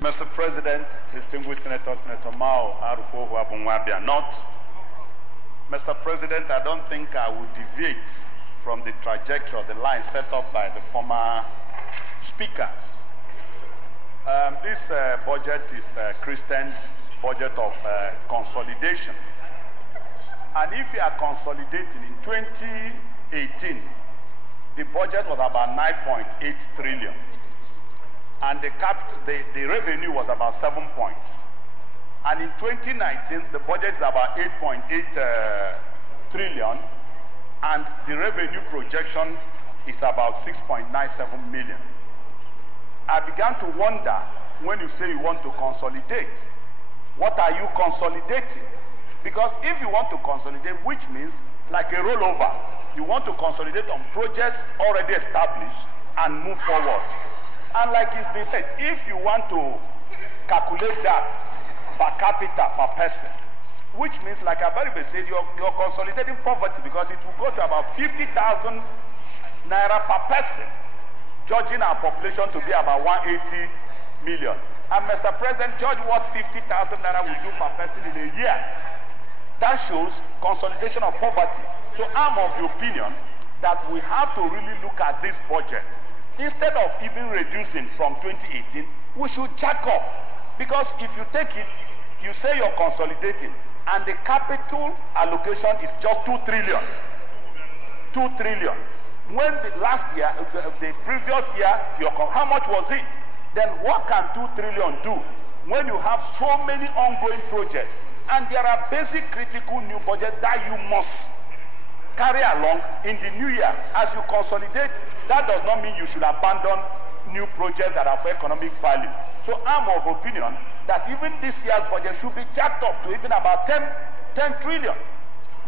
Mr. President, distinguished Senator Mao Ohuabunwa, Abia North. Mr. President, I don't think I will deviate from the trajectory of the line set up by the former speakers. This budget is a christened budget of consolidation. And if you are consolidating in 2018, the budget was about 9.8 trillion. And the revenue was about 7 points. And in 2019, the budget is about 8.8 trillion, and the revenue projection is about 6.97 million. I began to wonder, when you say you want to consolidate, what are you consolidating? Because if you want to consolidate, which means like a rollover, you want to consolidate on projects already established and move forward. And like it's been said, if you want to calculate that per capita per person, which means, like Abaribe said, you're consolidating poverty, because it will go to about 50,000 naira per person, judging our population to be about 180 million. And Mr. President, judge what 50,000 naira will do per person in a year. That shows consolidation of poverty. So I'm of the opinion that we have to really look at this budget. Instead of even reducing from 2018, we should jack up. Because if you take it, you say you're consolidating, and the capital allocation is just 2 trillion. 2 trillion. When the last year, the previous year, how much was it? Then what can 2 trillion do when you have so many ongoing projects? And there are basic critical new budgets that you must carry along in the new year. As you consolidate, that does not mean you should abandon new projects that have economic value. So I'm of opinion that even this year's budget should be jacked up to even about 10 trillion.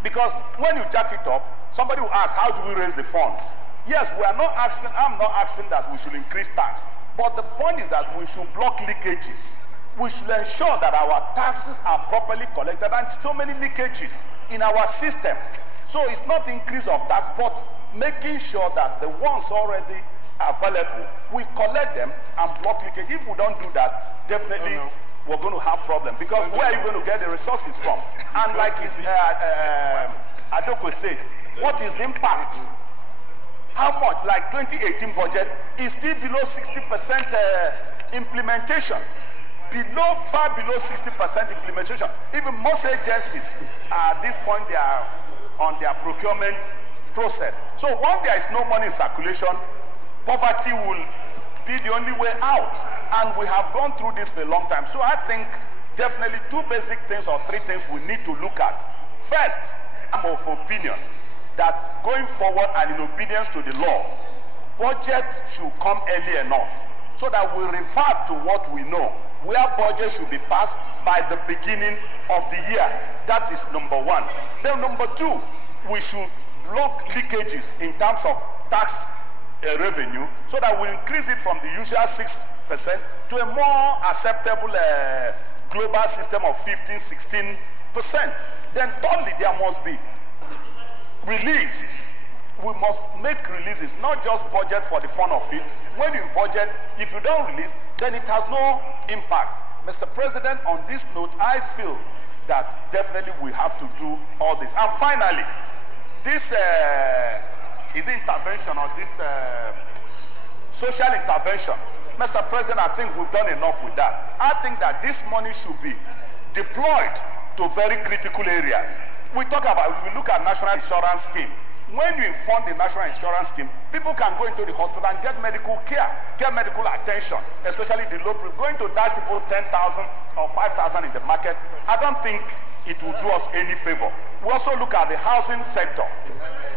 Because when you jack it up, somebody will ask, how do we raise the funds? Yes, I'm not asking that we should increase tax. But the point is that we should block leakages. We should ensure that our taxes are properly collected, and so many leakages in our system. So it's not increase of tax, but making sure that the ones already available, we collect them and block leakage. If we don't do that, definitely we're going to have problems. Because where are you going to get the resources from? And like Adoko said, what is the impact? How much? Like 2018 budget is still below 60% implementation. Far below 60% implementation. Even most agencies, at this point, they are on their procurement process. So when there is no money in circulation, poverty will be the only way out. And we have gone through this for a long time. So I think definitely 2 basic things or 3 things we need to look at. First, I'm of opinion that going forward and in obedience to the law, budget should come early enough so that we revert to what we know, where budget should be passed by the beginning of the year. That is number 1. Then number 2, we should block leakages in terms of tax revenue so that we increase it from the usual 6% to a more acceptable global system of 15–16%. Then thirdly, there must be releases. We must make releases, not just budget for the fun of it. When you budget, if you don't release, then it has no impact. Mr. President, on this note, I feel that definitely we have to do all this. And finally, this is intervention, or this social intervention. Mr. President, I think we've done enough with that. I think that this money should be deployed to very critical areas. We look at national insurance scheme. When you fund the national insurance scheme, people can go into the hospital and get medical care, get medical attention, especially the low. Going to dash people 10,000 or 5,000 in the market, I don't think it will do us any favor. We also look at the housing sector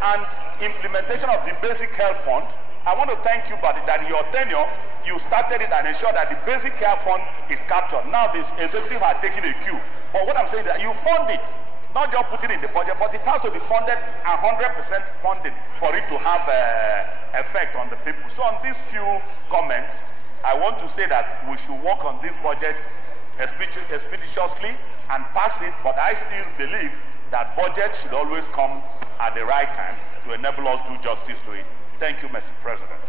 and implementation of the basic health fund. I want to thank you, buddy, that in your tenure, you started it and ensured that the basic care fund is captured. Now the executive are taking a cue. But what I'm saying is that you fund it. Not just put it in the budget, but it has to be funded and 100% funded for it to have effect on the people. So on these few comments, I want to say that we should work on this budget expeditiously and pass it, but I still believe that budget should always come at the right time to enable us to do justice to it. Thank you, Mr. President.